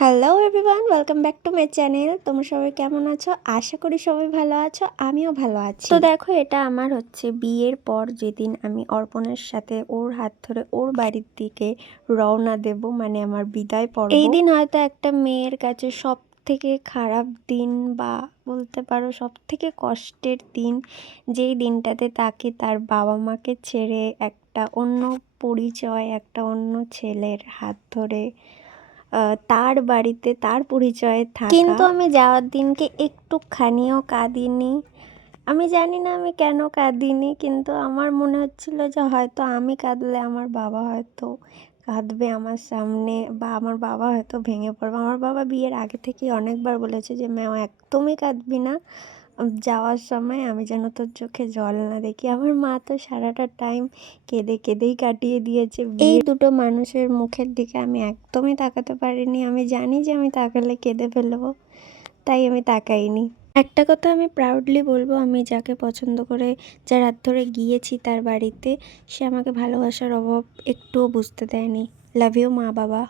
Hello everyone, welcome back to my channel. তোমরা সবাই কেমন আছো? আশা করি সবাই ভালো আছো, আমিও ভালো আছি। তো দেখো, এটা আমার হচ্ছে বিয়ের পর যেদিন আমি অর্পণের সাথে ওর হাত ধরে ওর বাড়ির দিকে রওনা দেব, মানে আমার বিদায় পর্ব। এই দিন হয়তো একটা মেয়ের কাছে সব থেকে খারাপ দিন, বা বলতে পারো সব থেকে কষ্টের দিন, যেই দিনটাতে তাকে তার বাবা মাকে ছেড়ে একটা অন্য পরিচয়, একটা অন্য ছেলের হাত ধরে তার বাড়িতে তার পরিচয়ে থাকা। কিন্তু আমি যাওয়ার দিনকে একটুখানিও কাঁদিনি। আমি জানি না আমি কেন কাঁদিনি, কিন্তু আমার মনে হচ্ছিল যে হয়তো আমি কাঁদলে আমার বাবা হয়তো কাঁদবে আমার সামনে, বা আমার বাবা হয়তো ভেঙে পড়বে। আমার বাবা বিয়ের আগে থেকেই অনেকবার বলেছে যে ম্যাও একদমই কাঁদবি না, যাওয়ার সময় আমি যেন তোর চোখে জল না দেখি। আমার মা তো সারাটা টাইম কেঁদে কেঁদেই কাটিয়ে দিয়েছে। এই দুটো মানুষের মুখের দিকে আমি একদমই তাকাতে পারিনি। আমি জানি যে আমি তাকালে কেঁদে ফেলবো, তাই আমি তাকাইনি। একটা কথা আমি প্রাউডলি বলবো, আমি যাকে পছন্দ করে, যার হাত ধরে গিয়েছি তার বাড়িতে, সে আমাকে ভালোবাসার অভাব একটুও বুঝতে দেয়নি। লাভ ইউ মা বাবা।